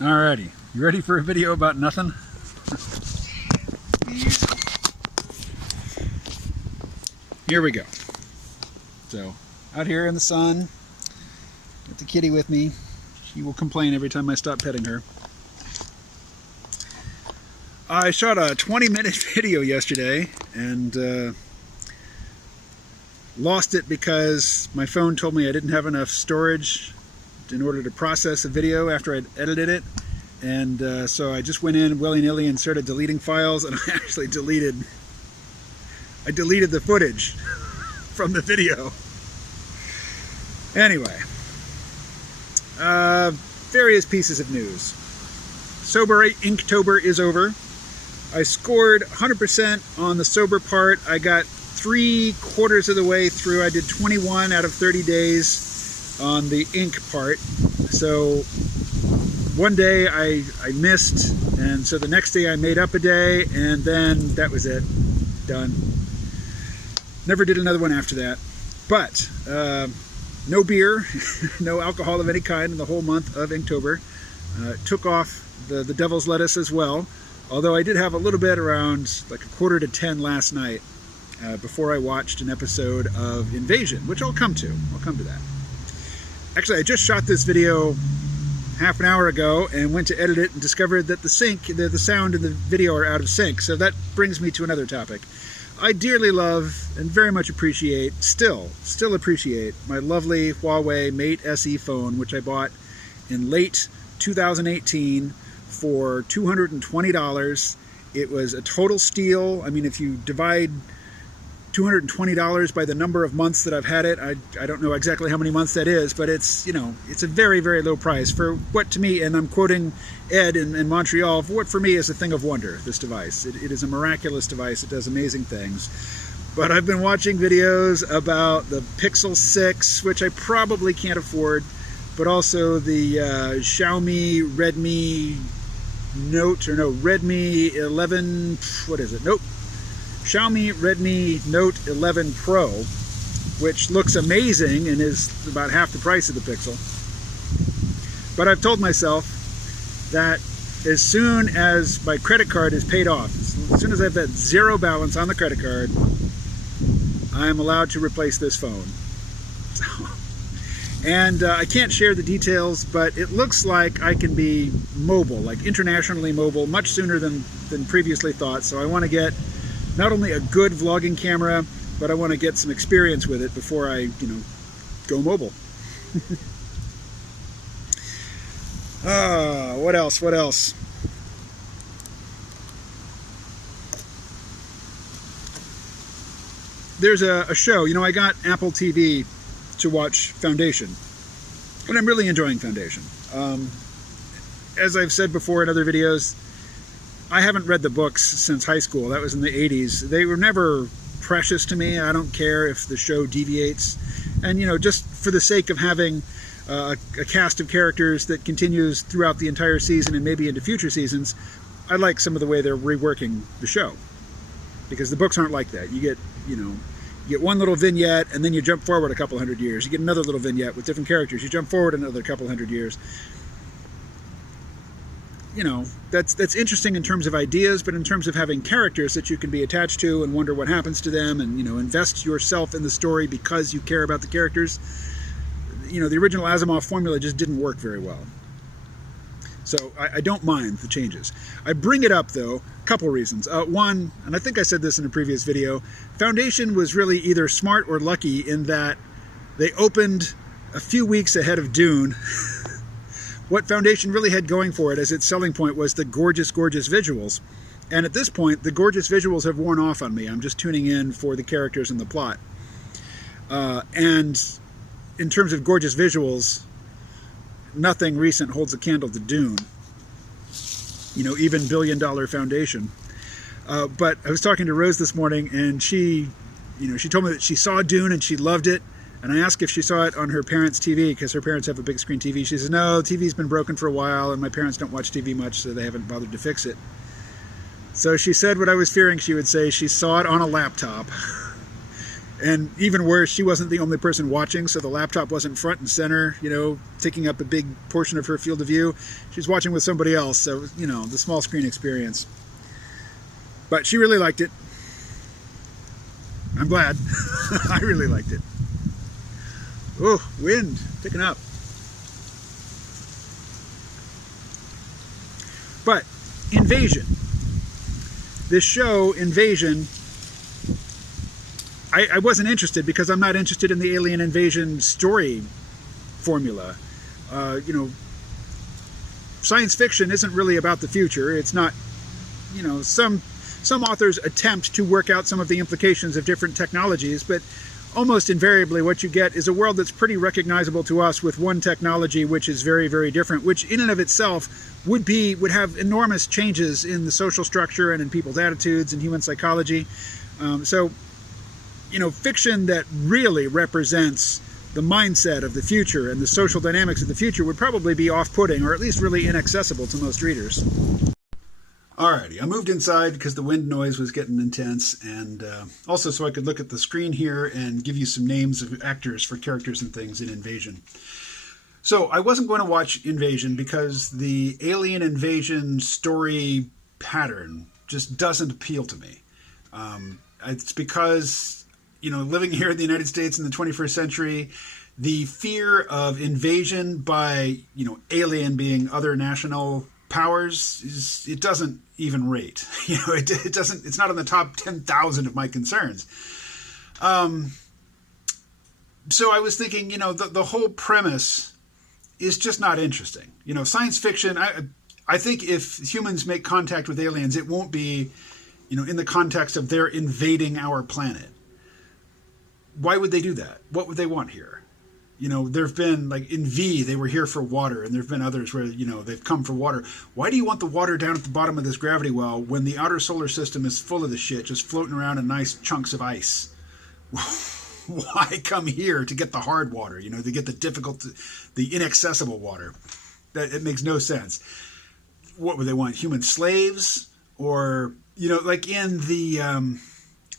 Alrighty, you ready for a video about nothing? Here we go. So, out here in the sun, got the kitty with me. She will complain every time I stop petting her. I shot a 20-minute video yesterday and lost it because my phone told me I didn't have enough storage in order to process a video after I'd edited it, and so I just went in willy-nilly and started deleting files, and I actually deleted the footage from the video. Anyway, various pieces of news. Sober Inktober is over. I scored 100% on the sober part. I got 3/4 of the way through. I did 21 out of 30 days on the ink part. So one day I missed, and so the next day I made up a day, and then that was it. Done. Never did another one after that. But no beer, no alcohol of any kind in the whole month of Inktober. Took off the devil's lettuce as well, although I did have a little bit around like 9:45 last night before I watched an episode of Invasion, which I'll come to. I'll come to that. Actually, I just shot this video half an hour ago and went to edit it and discovered that the sound and the video are out of sync. So that brings me to another topic. I dearly love and very much appreciate, still appreciate, my lovely Huawei Mate SE phone, which I bought in late 2018 for $220. It was a total steal. I mean, if you divide $220 by the number of months that I've had it, I don't know exactly how many months that is, but it's, you know, it's a very, very low price for what to me, and I'm quoting Ed in Montreal, for what for me is a thing of wonder, this device. It is a miraculous device. It does amazing things. But I've been watching videos about the Pixel 6, which I probably can't afford, but also the Xiaomi Redmi Note, or no, Redmi 11, what is it? Nope. Xiaomi Redmi Note 11 Pro, which looks amazing and is about half the price of the Pixel. But I've told myself that as soon as my credit card is paid off, as soon as I've had zero balance on the credit card, I'm allowed to replace this phone. And I can't share the details, but it looks like I can be mobile, like internationally mobile, much sooner than previously thought. So I want to get not only a good vlogging camera, but I want to get some experience with it before I, you know, go mobile. What else? What else? There's a show, you know, I got Apple TV to watch Foundation, and I'm really enjoying Foundation. As I've said before in other videos, I haven't read the books since high school. That was in the 80s. They were never precious to me. I don't care if the show deviates. And, you know, just for the sake of having a cast of characters that continues throughout the entire season and maybe into future seasons, I like some of the way they're reworking the show. Because the books aren't like that. You get, you know, you get one little vignette and then you jump forward a couple hundred years. You get another little vignette with different characters. You jump forward another couple hundred years. You know, that's interesting in terms of ideas, but in terms of having characters that you can be attached to and wonder what happens to them, and, you know, invest yourself in the story because you care about the characters, you know, the original Asimov formula just didn't work very well. So I don't mind the changes. I bring it up, though, a couple reasons. One, and I think I said this in a previous video, Foundation was really either smart or lucky in that they opened a few weeks ahead of Dune. What Foundation really had going for it as its selling point was the gorgeous, gorgeous visuals. And at this point, the gorgeous visuals have worn off on me. I'm just tuning in for the characters and the plot. And in terms of gorgeous visuals, nothing recent holds a candle to Dune. You know, even billion-dollar Foundation. But I was talking to Rose this morning, and she told me that she saw Dune and she loved it. And I asked if she saw it on her parents' TV, because her parents have a big screen TV. She says, no, TV's been broken for a while, and my parents don't watch TV much, so they haven't bothered to fix it. So she said what I was fearing she would say. She saw it on a laptop. And even worse, she wasn't the only person watching, so the laptop wasn't front and center, taking up a big portion of her field of view. She was watching with somebody else, so, the small screen experience. But she really liked it. I'm glad. I really liked it. Oh, wind picking up. But Invasion. This show, Invasion, I wasn't interested because I'm not interested in the alien invasion story formula. Science fiction isn't really about the future. It's not, some authors attempt to work out some of the implications of different technologies, but almost invariably what you get is a world that's pretty recognizable to us with one technology which is very, very different, which in and of itself would have enormous changes in the social structure and in people's attitudes and human psychology. Fiction that really represents the mindset of the future and the social dynamics of the future would probably be off-putting, or at least really inaccessible to most readers. Alrighty, I moved inside because the wind noise was getting intense, and also so I could look at the screen here and give you some names of actors for characters and things in Invasion. So I wasn't going to watch Invasion because the alien invasion story pattern just doesn't appeal to me. It's because, living here in the United States in the 21st century, the fear of invasion by, alien being other national powers, it doesn't even rate. It doesn't. It's not on the top 10,000 of my concerns. So I was thinking, the whole premise is just not interesting. Science fiction. I think if humans make contact with aliens, it won't be, in the context of they're invading our planet. Why would they do that? What would they want here? There have been, like in V, they were here for water, and there have been others where, they've come for water. Why do you want the water down at the bottom of this gravity well when the outer solar system is full of the shit just floating around in nice chunks of ice? Why come here to get the hard water, to get the difficult, the inaccessible water? It makes no sense. What would they want? Human slaves? Or, like in the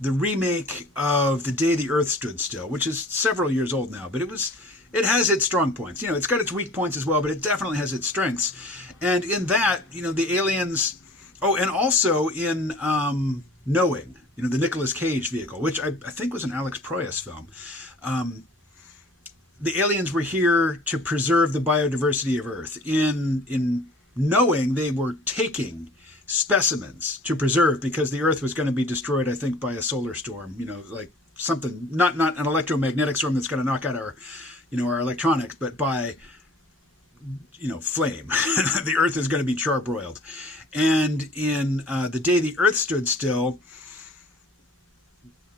remake of The Day the Earth Stood Still, which is several years old now, but it has its strong points. It's got its weak points as well, but it definitely has its strengths. And in that, the aliens, and also in Knowing, the Nicolas Cage vehicle, which I think was an Alex Proyas film. The aliens were here to preserve the biodiversity of Earth. In Knowing, they were taking specimens to preserve because the Earth was going to be destroyed, I think, by a solar storm, like something, not an electromagnetic storm that's going to knock out our electronics, but by, flame. The Earth is going to be charbroiled. And in The Day the Earth Stood Still,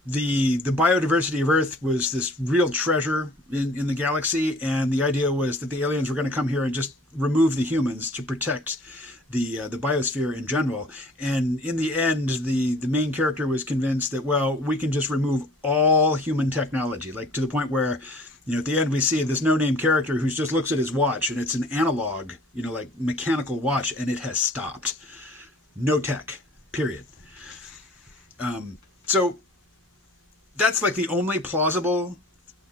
the biodiversity of Earth was this real treasure in the galaxy, and the idea was that the aliens were going to come here and just remove the humans to protect the biosphere in general. And in the end, the main character was convinced that, we can just remove all human technology, like to the point where, at the end we see this no-name character who just looks at his watch, and it's an analog, like mechanical watch, and it has stopped. No tech, period. So that's like the only plausible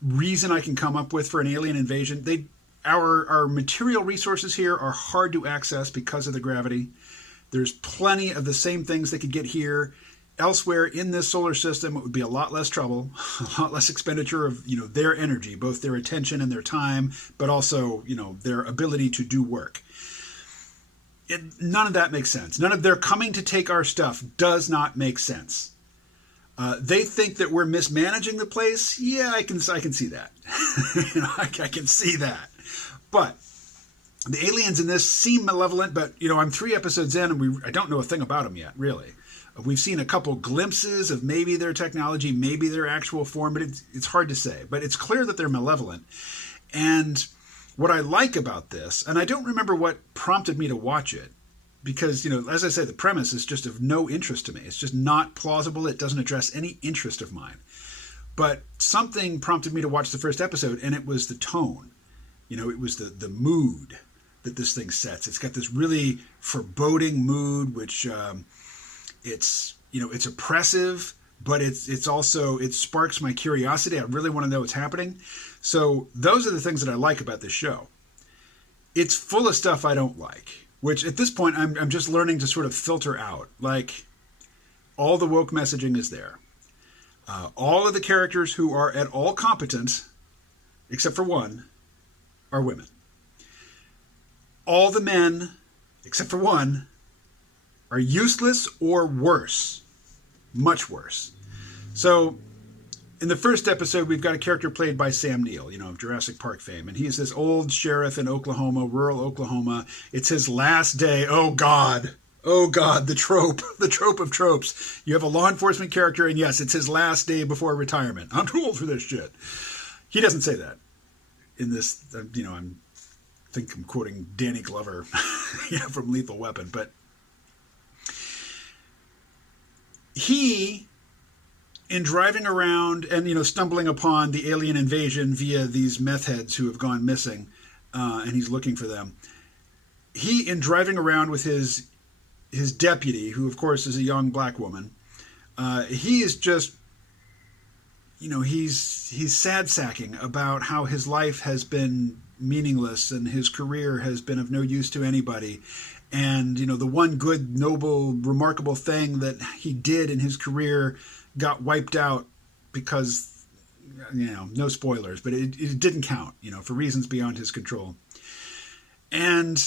reason I can come up with for an alien invasion. Our material resources here are hard to access because of the gravity. There's plenty of the same things they could get here. Elsewhere in this solar system, it would be a lot less trouble, a lot less expenditure of, their energy, both their attention and their time, but also, their ability to do work. None of that makes sense. None of their coming to take our stuff does not make sense. They think that we're mismanaging the place. Yeah, I can see that. I can see that. But the aliens in this seem malevolent, but, I'm 3 episodes in and I don't know a thing about them yet, really. We've seen a couple glimpses of maybe their technology, maybe their actual form, but it's hard to say. But it's clear that they're malevolent. And what I like about this, and I don't remember what prompted me to watch it, because, as I say, the premise is just of no interest to me. It's just not plausible. It doesn't address any interest of mine. But something prompted me to watch the first episode, and it was the tone. It was the mood that this thing sets. It's got this really foreboding mood, which it's oppressive, but it's also, it sparks my curiosity. I really want to know what's happening. So those are the things that I like about this show. It's full of stuff I don't like, which at this point I'm just learning to sort of filter out. Like, all the woke messaging is there. All of the characters who are at all competent, except for one, are women. All the men, except for one, are useless or worse. Much worse. So, in the first episode, we've got a character played by Sam Neill, of Jurassic Park fame. And he's this old sheriff in Oklahoma, rural Oklahoma. It's his last day. Oh, God. Oh, God, the trope of tropes. You have a law enforcement character, and yes, it's his last day before retirement. I'm too old for this shit. He doesn't say that in this, I think I'm quoting Danny Glover from Lethal Weapon, but he, in driving around and, stumbling upon the alien invasion via these meth heads who have gone missing, and he's looking for them, he, in driving around with his deputy, who of course is a young black woman, he is just, he's sad-sacking about how his life has been meaningless and his career has been of no use to anybody. And, the one good, noble, remarkable thing that he did in his career got wiped out because, no spoilers, but it didn't count, for reasons beyond his control. And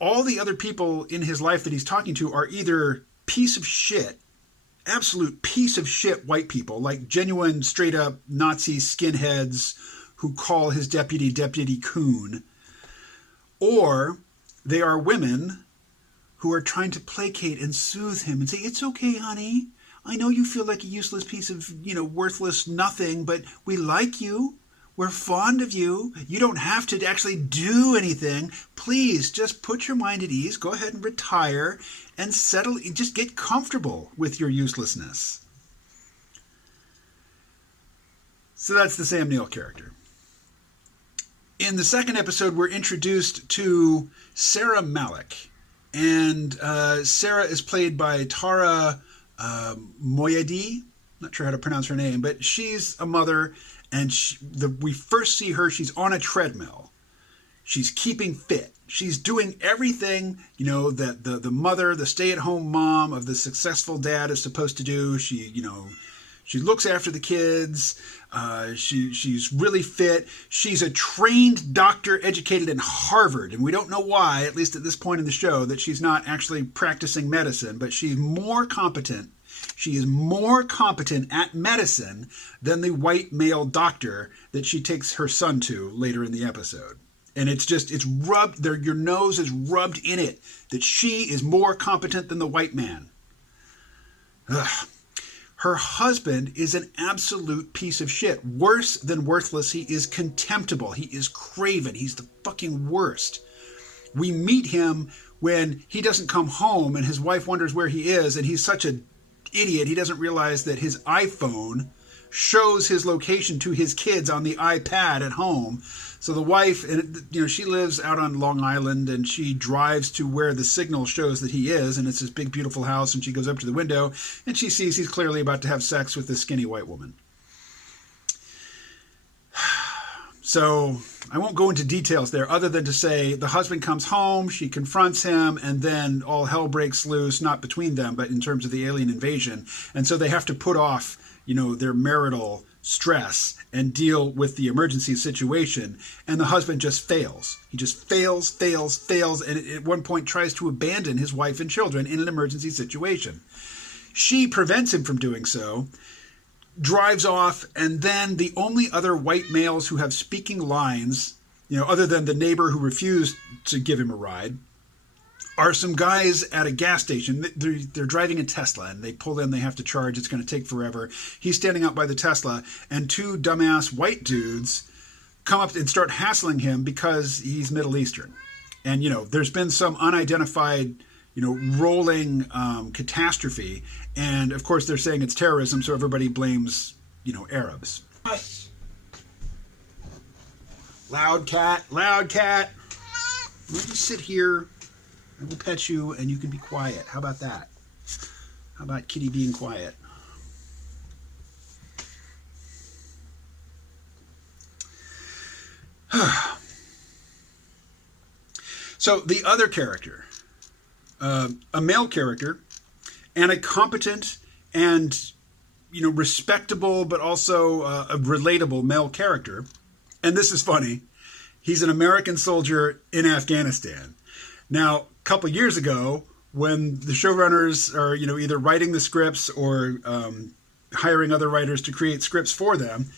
all the other people in his life that he's talking to are either piece of shit, absolute piece of shit white people, like genuine straight up Nazi skinheads who call his deputy Deputy Coon, or they are women who are trying to placate and soothe him and say, it's okay, honey. I know you feel like a useless piece of, worthless nothing, but we like you. We're fond of you. You don't have to actually do anything. Please just put your mind at ease. Go ahead and retire and settle. Just get comfortable with your uselessness. So that's the Sam Neill character. In the second episode, we're introduced to Sarah Malik. And Sarah is played by Tara Moyadi. Not sure how to pronounce her name, but she's a mother. And we first see her, she's on a treadmill. She's keeping fit. She's doing everything, that the mother, the stay-at-home mom of the successful dad is supposed to do. She looks after the kids. She's really fit. She's a trained doctor educated in Harvard. And we don't know why, at least at this point in the show, that she's not actually practicing medicine. But she's more competent. She is more competent at medicine than the white male doctor that she takes her son to later in the episode. And it's rubbed there. Your nose is rubbed in it that she is more competent than the white man. Ugh. Her husband is an absolute piece of shit. Worse than worthless. He is contemptible. He is craven. He's the fucking worst. We meet him when he doesn't come home and his wife wonders where he is, and he's such an idiot. He doesn't realize that his iPhone shows his location to his kids on the iPad at home. So the wife, she lives out on Long Island, and she drives to where the signal shows that he is, and it's this big, beautiful house, and she goes up to the window, and she sees he's clearly about to have sex with this skinny white woman. So I won't go into details there other than to say the husband comes home, she confronts him, and then all hell breaks loose, not between them, but in terms of the alien invasion. And so they have to put off, their marital stress and deal with the emergency situation. And the husband just fails. He just fails, and at one point tries to abandon his wife and children in an emergency situation. She prevents him from doing so, drives off, and then the only other white males who have speaking lines, other than the neighbor who refused to give him a ride, are some guys at a gas station. They're driving a Tesla, and they pull in, they have to charge, it's going to take forever. He's standing out by the Tesla, and two dumbass white dudes come up and start hassling him because he's Middle Eastern. And, there's been some unidentified, rolling catastrophe. And, of course, they're saying it's terrorism, so everybody blames, Arabs. Loud cat. Why don't you sit here? I will pet you, and you can be quiet. How about that? How about kitty being quiet? So the other character, a male character, and a competent and respectable but also a relatable male character. And this is funny. He's an American soldier in Afghanistan. Now, a couple years ago, when the showrunners are either writing the scripts or hiring other writers to create scripts for them,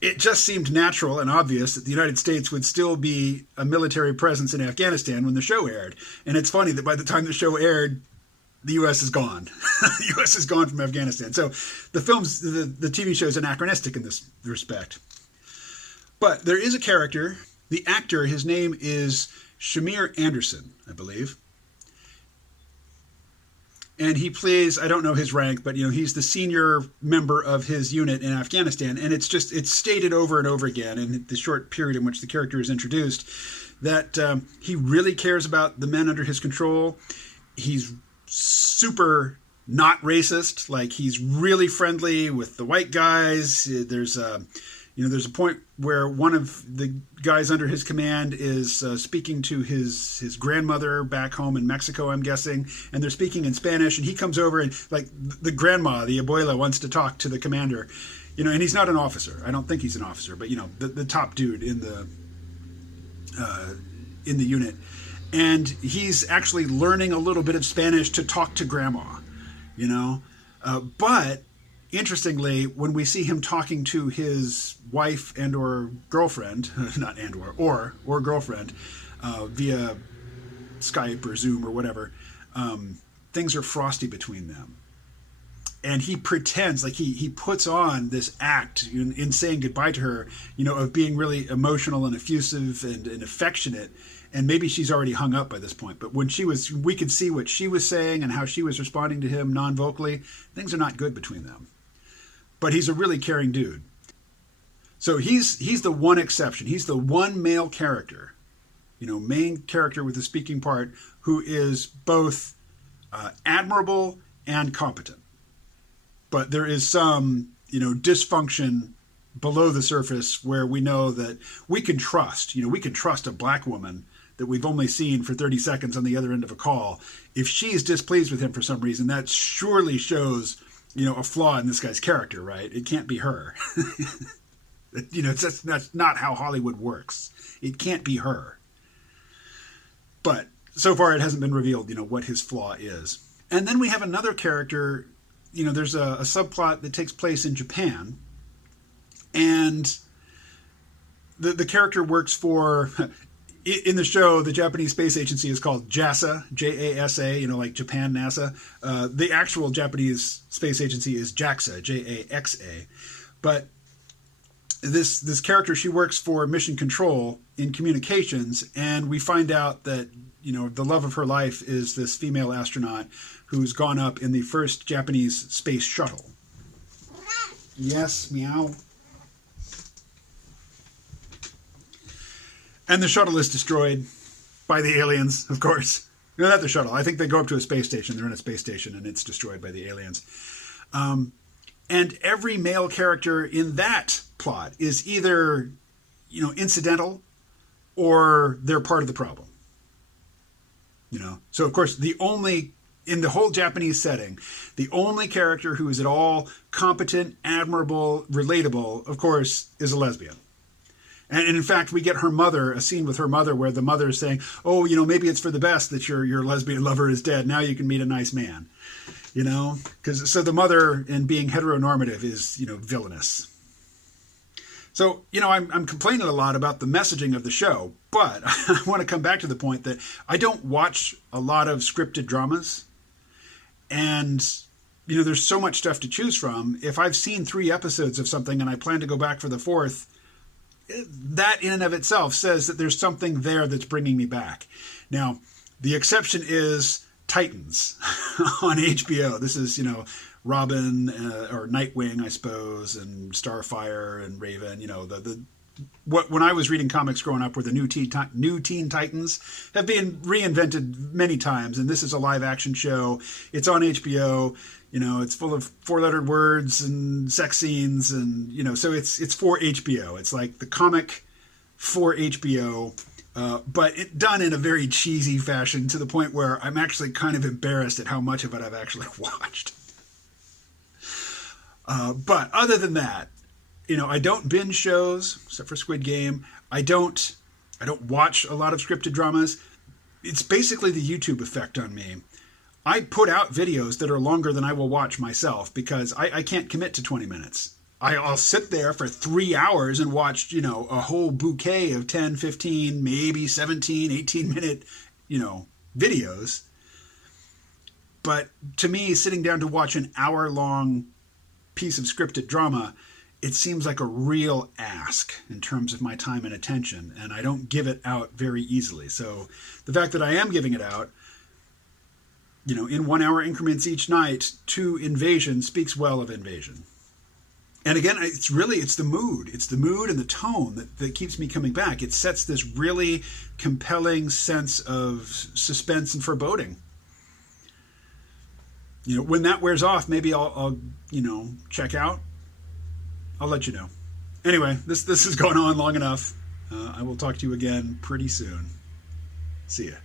it just seemed natural and obvious that the United States would still be a military presence in Afghanistan when the show aired. And it's funny that by the time the show aired, the U.S. is gone. The U.S. is gone from Afghanistan. So the TV show is anachronistic in this respect. But there is a character, the actor, his name is Shamir Anderson, I believe. And he plays, I don't know his rank, but he's the senior member of his unit in Afghanistan. And it's stated over and over again in the short period in which the character is introduced that he really cares about the men under his control. He's super not racist. Like, he's really friendly with the white guys. There's a point where one of the guys under his command is speaking to his grandmother back home in Mexico, I'm guessing, and they're speaking in Spanish, and he comes over and, like, the grandma, the abuela, wants to talk to the commander, and he's not an officer. I don't think he's an officer, but, the top dude in the unit. And he's actually learning a little bit of Spanish to talk to grandma, but interestingly, when we see him talking to his wife and or girlfriend, not and or girlfriend, via Skype or Zoom or whatever, things are frosty between them. And he pretends, like he puts on this act in saying goodbye to her, of being really emotional and effusive and affectionate. And maybe she's already hung up by this point. But when we could see what she was saying and how she was responding to him non-vocally. Things are not good between them. But he's a really caring dude. So he's the one exception. He's the one male character, main character with the speaking part, who is both admirable and competent. But there is some, dysfunction below the surface where we know that we can trust, a black woman that we've only seen for 30 seconds on the other end of a call. If she's displeased with him for some reason, that surely shows a flaw in this guy's character, right? It can't be her. That's not how Hollywood works. It can't be her. But so far it hasn't been revealed, what his flaw is. And then we have another character, there's a subplot that takes place in Japan. And the character works for, in the show, the Japanese space agency is called JASA, J-A-S-A, like Japan, NASA. The actual Japanese space agency is JAXA, J-A-X-A. But this character, she works for mission control in communications, and we find out that, the love of her life is this female astronaut who's gone up in the first Japanese space shuttle. Yes, meow. And the shuttle is destroyed by the aliens, of course. No, not the shuttle. I think they go up to a space station. They're in a space station, and it's destroyed by the aliens. And every male character in that plot is either, incidental or they're part of the problem. So, of course, in the whole Japanese setting, the only character who is at all competent, admirable, relatable, of course, is a lesbian. And in fact, we get a scene with her mother where the mother is saying, oh, maybe it's for the best that your lesbian lover is dead. Now you can meet a nice man, so the mother, in being heteronormative, is, villainous. So, I'm complaining a lot about the messaging of the show, but I want to come back to the point that I don't watch a lot of scripted dramas. And, there's so much stuff to choose from. If I've seen 3 episodes of something and I plan to go back for the 4th, that in and of itself says that there's something there that's bringing me back. Now, the exception is Titans on HBO. This is, Robin or Nightwing, I suppose, and Starfire and Raven. When I was reading comics growing up, were the new Teen Titans have been reinvented many times, and this is a live action show. It's on HBO. It's full of 4-lettered words and sex scenes, and so it's for HBO. It's like the comic for HBO, but done in a very cheesy fashion to the point where I'm actually kind of embarrassed at how much of it I've actually watched. But other than that, I don't binge shows except for Squid Game. I don't watch a lot of scripted dramas. It's basically the YouTube effect on me. I put out videos that are longer than I will watch myself because I can't commit to 20 minutes. I'll sit there for 3 hours and watch, a whole bouquet of 10, 15, maybe 17, 18-minute, videos. But to me, sitting down to watch an hour-long piece of scripted drama, it seems like a real ask in terms of my time and attention, and I don't give it out very easily. So the fact that I am giving it out, in 1 hour increments each night to Invasion speaks well of Invasion. And again, it's the mood. It's the mood and the tone that keeps me coming back. It sets this really compelling sense of suspense and foreboding. When that wears off, maybe I'll check out. I'll let you know. Anyway, this has gone on long enough. I will talk to you again pretty soon. See ya.